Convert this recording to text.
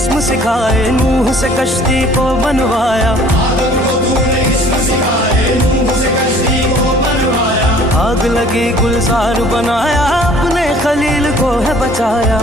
इस्म सिखाए, नूह से कश्ती को बनवाया। आग लगी गुलजार बनाया, अपने खलील को है बचाया।